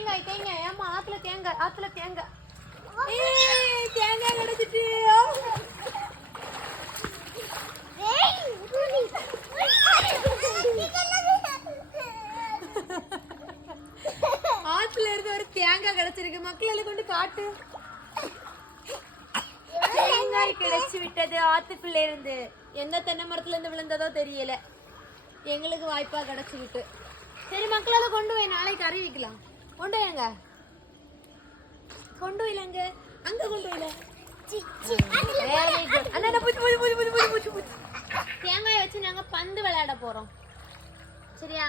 தேங்காய் தேங்காய் ஏமா ஆத்துல தேங்காய் தேங்காய் கிடைச்சிட்டு ஆத்துல இருந்து ஒரு தேங்காய் கிடைச்சிருக்கு. மக்கள் கொண்டு காட்டு. தேங்காய் கிடைச்சு விட்டது ஆத்துக்குள்ள இருந்து. எந்த தென்னை மரத்துல இருந்து விழுந்ததோ தெரியல. எங்களுக்கு வாய்ப்பா கிடைச்சு விட்டு. சரி மக்களால கொண்டு போய் நாளைக்கு கறி வைக்கலாம். கொண்டு வைங்க. கொண்டு போயிலங்க. அங்க கொண்டு போயில. தேங்காய் வச்சு நாங்க பந்து விளையாட போறோம். சரியா?